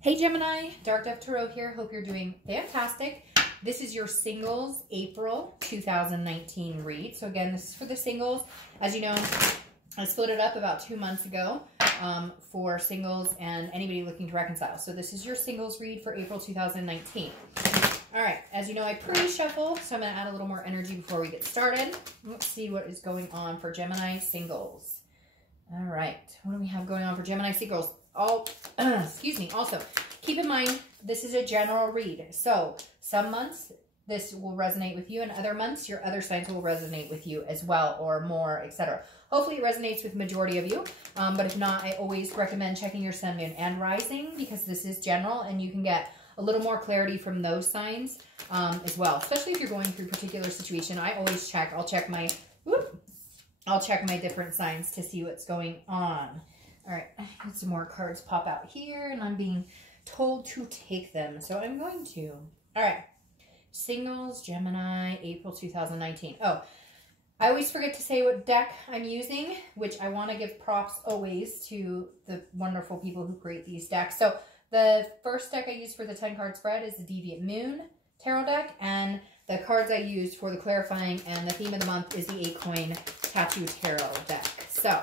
Hey Gemini, Dark Dove Tarot here. Hope you're doing fantastic. This is your singles April 2019 read. So again, this is for the singles. As you know, I split it up about 2 months ago for singles and anybody looking to reconcile. So this is your singles read for April 2019. All right, as you know, I pre-shuffle, so I'm going to add a little more energy before we get started. Let's see what is going on for Gemini singles. All right, what do we have going on for Gemini singles? Excuse me. Also, keep in mind, this is a general read. So some months this will resonate with you, and other months your other signs will resonate with you as well, or more, etc. Hopefully it resonates with the majority of you. But if not, I always recommend checking your sun, moon, and rising, because this is general and you can get a little more clarity from those signs as well. Especially if you're going through a particular situation. I always check. I'll check my different signs to see what's going on. All right, I some more cards pop out here, and I'm being told to take them, so I'm going to. All right, singles, Gemini, April 2019. Oh, I always forget to say what deck I'm using, which I want to give props always to the wonderful people who create these decks. So the first deck I use for the 10-card spread is the Deviant Moon Tarot deck, and the cards I used for the clarifying and the theme of the month is the 8-coin Tattoo Tarot deck. So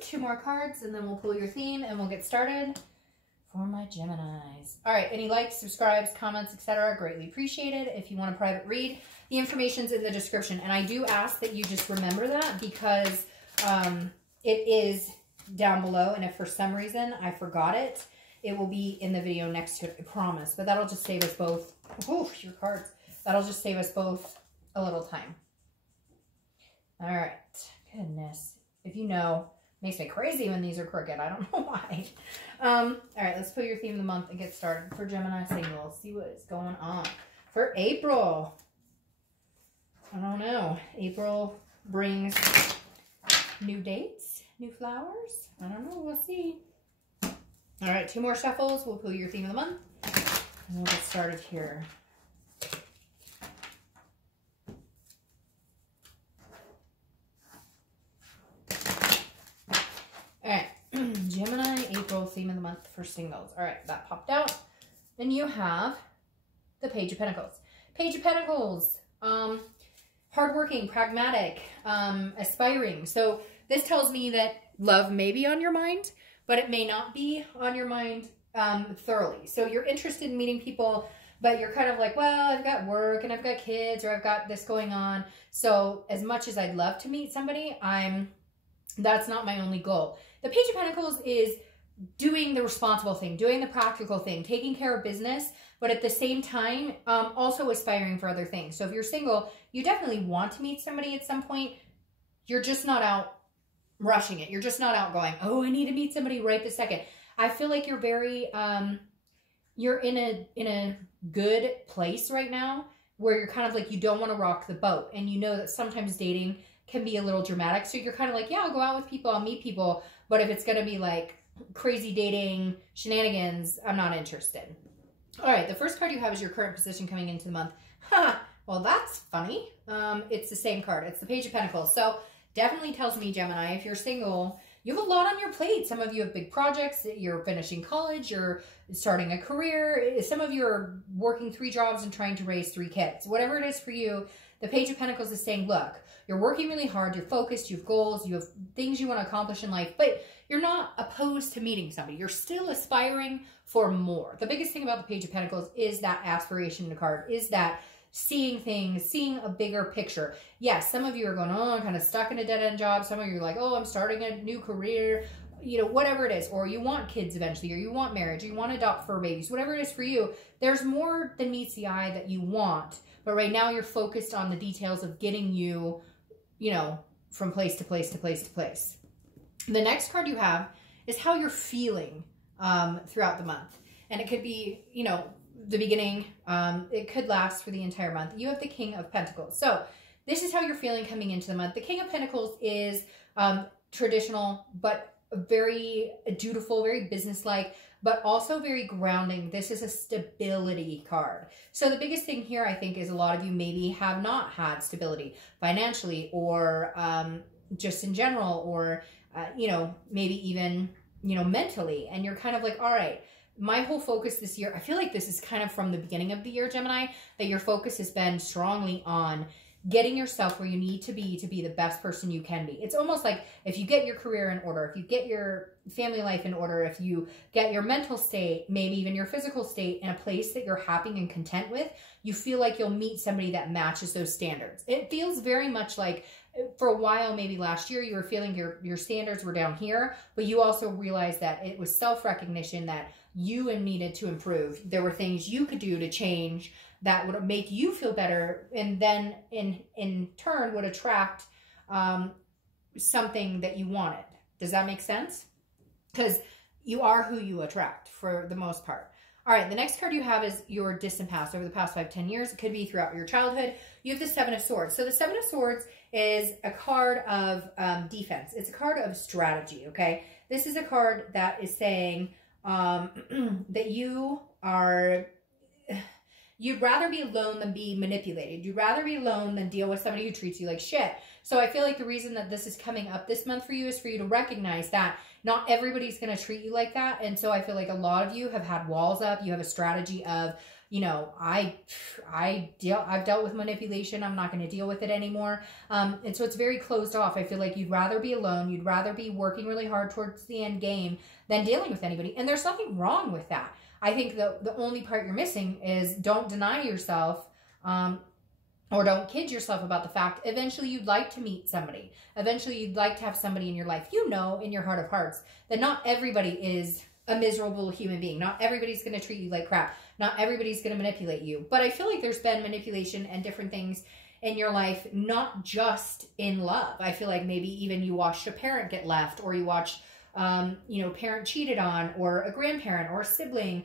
2 more cards, and then we'll pull your theme and we'll get started for my Geminis. All right, any likes, subscribes, comments, etc. greatly appreciated. If you want a private read, the information's in the description, and I do ask that you just remember that, because it is down below, and if for some reason I forgot it, it will be in the video next to it, I promise. But that'll just save us both. Oh, your cards. That'll just save us both a little time. All right, goodness, if you know. Makes me crazy when these are crooked. I don't know why. All right, let's put your theme of the month and get started for Gemini singles. See what is going on for April. I don't know. April brings new dates, new flowers. I don't know. We'll see. All right, 2 more shuffles. We'll pull your theme of the month, and we'll get started here. All right, Gemini, April, theme of the month for singles. All right, that popped out. Then you have the Page of Pentacles. Page of Pentacles, hardworking, pragmatic, aspiring. So this tells me that love may be on your mind, but it may not be on your mind thoroughly. So you're interested in meeting people, but you're kind of like, well, I've got work and I've got kids, or I've got this going on. So as much as I'd love to meet somebody, that's not my only goal. The Page of Pentacles is doing the responsible thing, doing the practical thing, taking care of business, but at the same time, also aspiring for other things. So if you're single, you definitely want to meet somebody at some point. You're just not out rushing it. You're just not out going, oh, I need to meet somebody right this second. I feel like you're very, you're in a good place right now, where you're kind of like, you don't want to rock the boat. And you know that sometimes dating can be a little dramatic. So you're kind of like, yeah, I'll go out with people, I'll meet people. But if it's going to be like crazy dating shenanigans, I'm not interested. All right, the first card you have is your current position coming into the month. Well, that's funny. It's the same card. It's the Page of Pentacles. So definitely tells me, Gemini, if you're single, you have a lot on your plate. Some of you have big projects. You're finishing college. You're starting a career. Some of you are working 3 jobs and trying to raise 3 kids. Whatever it is for you, the Page of Pentacles is saying, look, you're working really hard. You're focused. You have goals. You have things you want to accomplish in life, but you're not opposed to meeting somebody. You're still aspiring for more. The biggest thing about the Page of Pentacles is that aspiration card, is that seeing things, seeing a bigger picture. Yes, some of you are going, oh, I'm kind of stuck in a dead-end job. Some of you are like, oh, I'm starting a new career, you know, whatever it is. Or you want kids eventually, or you want marriage, or you want to adopt fur babies, whatever it is for you. There's more than meets the eye that you want. But right now you're focused on the details of getting you, you know, from place to place to place to place. The next card you have is how you're feeling throughout the month. And it could be, you know, the beginning, it could last for the entire month. You have the King of Pentacles. So this is how you're feeling coming into the month. The King of Pentacles is traditional, but very dutiful, very businesslike, but also very grounding. This is a stability card. So the biggest thing here, I think, is a lot of you maybe have not had stability financially, or just in general, or, you know, maybe even you know, mentally, and you're kind of like, all right, my whole focus this year, I feel like this is kind of from the beginning of the year, Gemini, that your focus has been strongly on getting yourself where you need to be the best person you can be. It's almost like if you get your career in order, if you get your family life in order, if you get your mental state, maybe even your physical state in a place that you're happy and content with, you feel like you'll meet somebody that matches those standards. It feels very much like for a while, maybe last year, you were feeling your standards were down here, but you also realized that it was self-recognition that you needed to improve. There were things you could do to change that would make you feel better, and then in turn would attract something that you wanted. Does that make sense? Because you are who you attract for the most part. All right, the next card you have is your distant past, over the past 5-10 years. It could be throughout your childhood. You have the Seven of Swords. So the Seven of Swords is a card of defense. It's a card of strategy, okay? This is a card that is saying that you'd rather be alone than be manipulated. You'd rather be alone than deal with somebody who treats you like shit. So I feel like the reason that this is coming up this month for you is for you to recognize that not everybody's going to treat you like that. And so I feel like a lot of you have had walls up. You have a strategy of, you know, I've dealt with manipulation. I'm not going to deal with it anymore. And so it's very closed off. I feel like you'd rather be alone. You'd rather be working really hard towards the end game than dealing with anybody. And there's nothing wrong with that. I think the only part you're missing is don't deny yourself, or don't kid yourself about the fact eventually you'd like to meet somebody. Eventually you'd like to have somebody in your life. You know in your heart of hearts that not everybody is a miserable human being. Not everybody's going to treat you like crap. Not everybody's going to manipulate you. But I feel like there's been manipulation and different things in your life, not just in love. I feel like maybe even you watched a parent get left, or you watched you know, parent cheated on, or a grandparent or a sibling,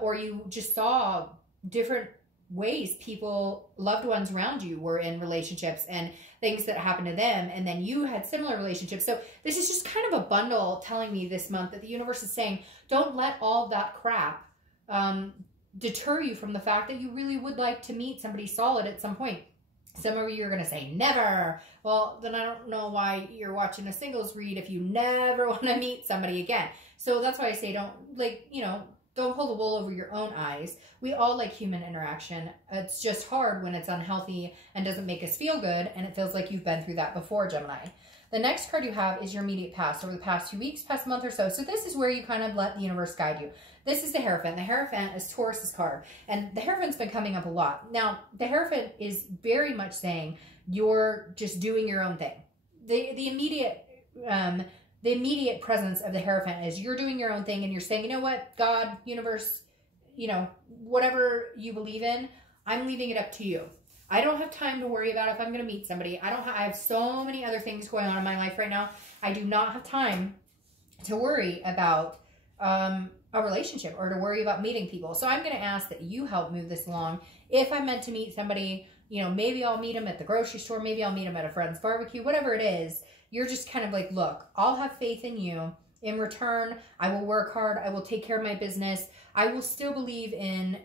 or you just saw different ways people, loved ones around you were in relationships and things that happened to them, and then you had similar relationships. So this is just kind of a bundle telling me this month that the universe is saying, don't let all that crap deter you from the fact that you really would like to meet somebody solid at some point. Some of you are going to say, never. Well, then I don't know why you're watching a singles read if you never want to meet somebody again. So that's why I say don't, like, you know, don't pull the wool over your own eyes. We all like human interaction. It's just hard when it's unhealthy and doesn't make us feel good, and it feels like you've been through that before, Gemini. The next card you have is your immediate past, over the past 2 weeks, past month or so. So this is where you kind of let the universe guide you. This is the Hierophant. The Hierophant is Taurus's card, and the Hierophant's been coming up a lot. Now, the Hierophant is very much saying you're just doing your own thing. The immediate presence of the Hierophant is you're doing your own thing, and you're saying, you know what, God, universe, you know, whatever you believe in, I'm leaving it up to you. I don't have time to worry about if I'm going to meet somebody. I have so many other things going on in my life right now. I do not have time to worry about a relationship or to worry about meeting people. So I'm going to ask that you help move this along. If I'm meant to meet somebody, you know, maybe I'll meet them at the grocery store. Maybe I'll meet them at a friend's barbecue, whatever it is. You're just kind of like, look, I'll have faith in you. In return, I will work hard. I will take care of my business. I will still believe in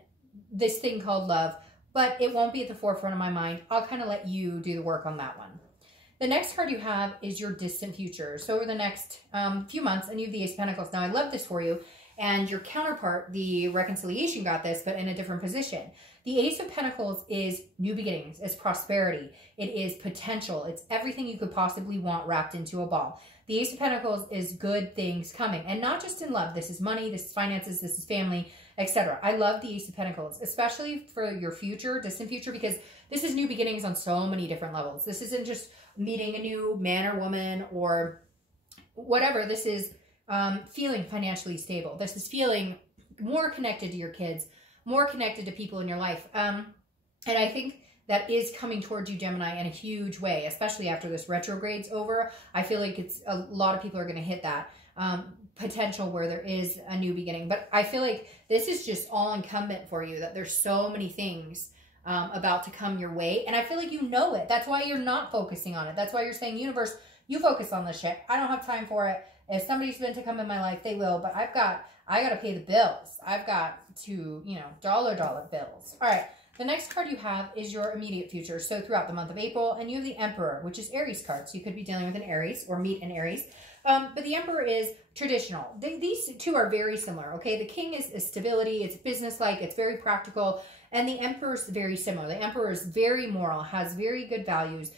this thing called love, but it won't be at the forefront of my mind. I'll kind of let you do the work on that one. The next card you have is your distant future. So over the next few months, and you have the Ace of Pentacles. Now, I love this for you. And your counterpart, the Reconciliation, got this, but in a different position. The Ace of Pentacles is new beginnings. It's prosperity. It is potential. It's everything you could possibly want wrapped into a ball. The Ace of Pentacles is good things coming. And not just in love. This is money. This is finances. This is family, etc. I love the Ace of Pentacles, especially for your future, distant future, because this is new beginnings on so many different levels. This isn't just meeting a new man or woman or whatever. This is feeling financially stable. This is feeling more connected to your kids, more connected to people in your life. And I think that is coming towards you, Gemini, in a huge way, especially after this retrograde's over. I feel like it's a lot of people are going to hit that potential where there is a new beginning. But I feel like this is just all incumbent for you, that there's so many things about to come your way. And I feel like you know it. That's why you're not focusing on it. That's why you're saying, universe, you focus on this shit. I don't have time for it. If somebody's meant to come in my life, they will. But I got to pay the bills. I've got to, you know, dollar bills. All right. The next card you have is your immediate future. So throughout the month of April, and you have the Emperor, which is Aries card. So you could be dealing with an Aries or meet an Aries. But the Emperor is traditional. These two are very similar, okay? The King is stability, it's business-like, it's very practical, and the Emperor is very similar. The Emperor is very moral, has very good values,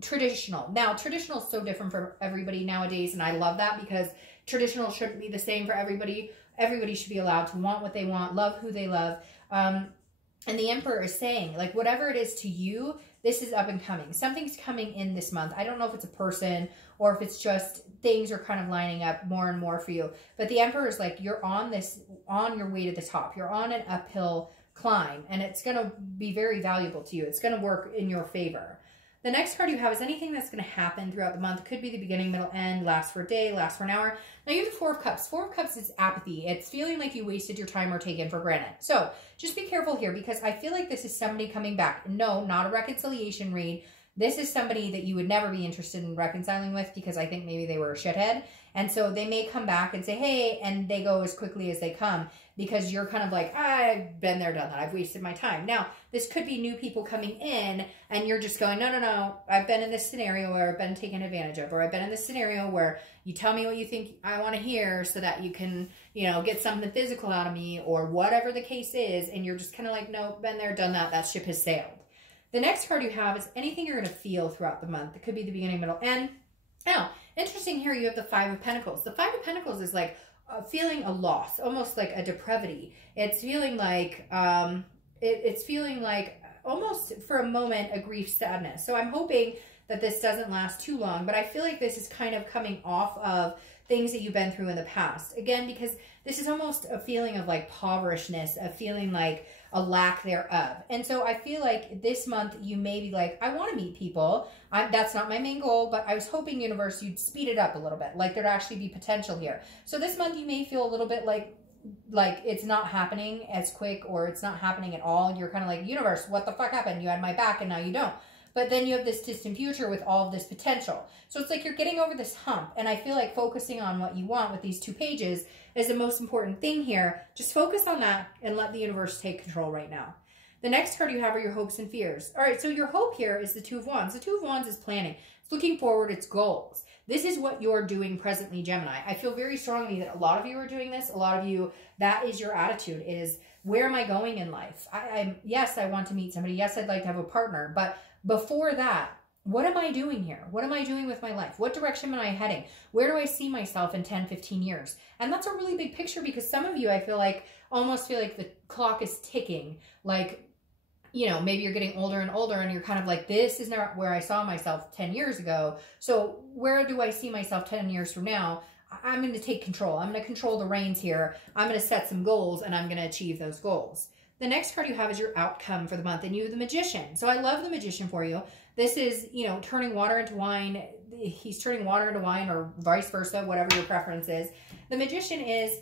traditional. Now, traditional is so different for everybody nowadays, and I love that because traditional shouldn't be the same for everybody. Everybody should be allowed to want what they want, love who they love. And the Emperor is saying, like, whatever it is to you, this is up and coming. Something's coming in this month. I don't know if it's a person or if it's just things are kind of lining up more and more for you. But the Emperor is like, you're on your way to the top. You're on an uphill climb, and it's going to be very valuable to you. It's going to work in your favor. The next card you have is anything that's going to happen throughout the month. It could be the beginning, middle, end, last for a day, last for an hour. Now you have the Four of Cups. Four of Cups is apathy. It's feeling like you wasted your time or taken for granted. So just be careful here because I feel like this is somebody coming back. No, not a reconciliation read. This is somebody that you would never be interested in reconciling with because I think maybe they were a shithead. And so they may come back and say, hey, and they go as quickly as they come because you're kind of like, I've been there, done that. I've wasted my time. Now, this could be new people coming in and you're just going, no. I've been in this scenario where I've been taken advantage of, or I've been in this scenario where you tell me what you think I want to hear so that you can, you know, get something physical out of me or whatever the case is. And you're just kind of like, no, been there, done that. That ship has sailed. The next card you have is anything you're going to feel throughout the month. It could be the beginning, middle, end. Now, interesting here, you have the Five of Pentacles. The Five of Pentacles is like feeling a loss, almost like a depravity. It's feeling like, it's feeling like almost for a moment a grief, sadness. So I'm hoping that this doesn't last too long, but I feel like this is kind of coming off of things that you've been through in the past. Again, because this is almost a feeling of like impoverishness, a feeling like a lack thereof. And so I feel like this month you may be like, I want to meet people. That's not my main goal, but I was hoping, universe, you'd speed it up a little bit, like there'd actually be potential here. So this month you may feel a little bit like it's not happening as quick or it's not happening at all. You're kind of like, universe, what the fuck happened? You had my back and now you don't. But then you have this distant future with all of this potential. So it's like you're getting over this hump. And I feel like focusing on what you want with these two pages is the most important thing here. Just focus on that and let the universe take control right now. The next card you have are your hopes and fears. All right, so your hope here is the Two of Wands. The Two of Wands is planning. It's looking forward. It's goals. This is what you're doing presently, Gemini. I feel very strongly that a lot of you are doing this. A lot of you, that is your attitude, is where am I going in life? Yes, I want to meet somebody. Yes, I'd like to have a partner. But before that, what am I doing here? What am I doing with my life? What direction am I heading? Where do I see myself in 10, 15 years? And that's a really big picture because some of you, I feel like, almost feel like the clock is ticking. Like, you know, maybe you're getting older and older and you're kind of like, this is not where I saw myself 10 years ago. So where do I see myself 10 years from now? I'm going to take control. I'm going to control the reins here. I'm going to set some goals and I'm going to achieve those goals. The next card you have is your outcome for the month, and you have the Magician. So I love the Magician for you. This is, you know, turning water into wine. He's turning water into wine or vice versa, whatever your preference is. The Magician is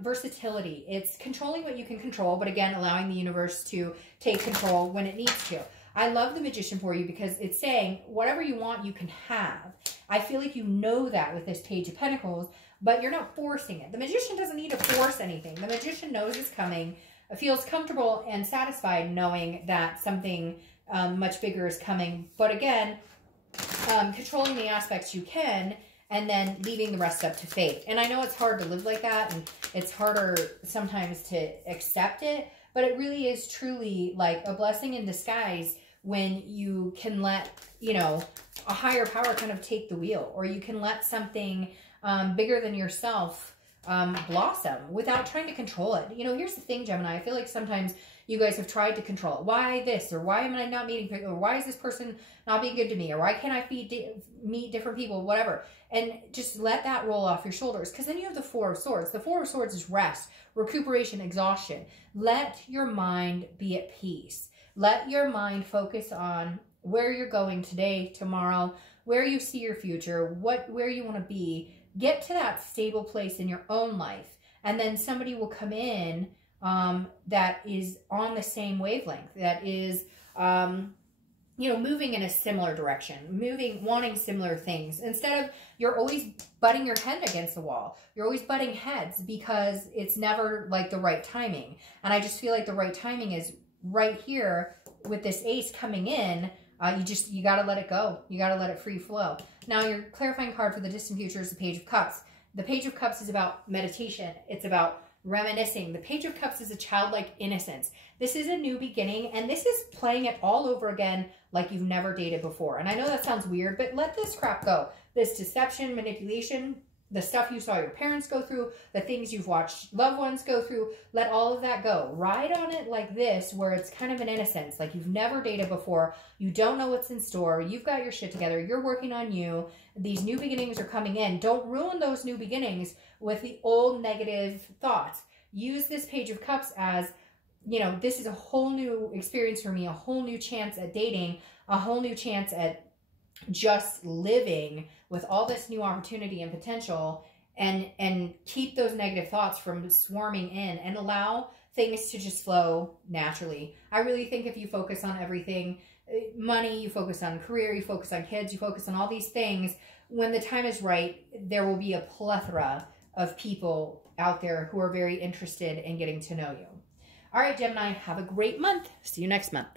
versatility. It's controlling what you can control, but again, allowing the universe to take control when it needs to. I love the Magician for you because it's saying whatever you want, you can have. I feel like you know that with this Page of Pentacles, but you're not forcing it. The Magician doesn't need to force anything. The Magician knows it's coming, feels comfortable and satisfied knowing that something much bigger is coming. But again, controlling the aspects you can and then leaving the rest up to fate. And I know it's hard to live like that and it's harder sometimes to accept it, but it really is truly like a blessing in disguise when you can let, you know, a higher power kind of take the wheel, or you can let something bigger than yourself blossom without trying to control it. You know, here's the thing, Gemini. I feel like sometimes you guys have tried to control it. Why this? Or why am I not meeting people? Or why is this person not being good to me? Or why can't I meet different people? Whatever. And just let that roll off your shoulders. Because then you have the Four of Swords. The Four of Swords is rest, recuperation, exhaustion. Let your mind be at peace. Let your mind focus on where you're going today, tomorrow, where you see your future, where you want to be. Get to that stable place in your own life, and then somebody will come in that is on the same wavelength, that is, you know, moving in a similar direction, wanting similar things. Instead of you're always butting your head against the wall. You're always butting heads because it's never like the right timing. And I just feel like the right timing is right here with this ace coming in. You got to let it go. You got to let it free flow. Now, your clarifying card for the distant future is the Page of Cups. The Page of Cups is about meditation. It's about reminiscing. The Page of Cups is a childlike innocence. This is a new beginning, and this is playing it all over again like you've never dated before. And I know that sounds weird, but let this crap go. This deception, manipulation, the stuff you saw your parents go through, the things you've watched loved ones go through, let all of that go. Ride on it like this, where it's kind of an innocence, like you've never dated before. You don't know what's in store. You've got your shit together. You're working on you. These new beginnings are coming in. Don't ruin those new beginnings with the old negative thoughts. Use this Page of Cups as, you know, this is a whole new experience for me, a whole new chance at dating, a whole new chance at just living with all this new opportunity and potential, and keep those negative thoughts from swarming in and allow things to just flow naturally. I really think if you focus on everything, money, you focus on career, you focus on kids, you focus on all these things, when the time is right, there will be a plethora of people out there who are very interested in getting to know you. All right, Gemini, have a great month. See you next month.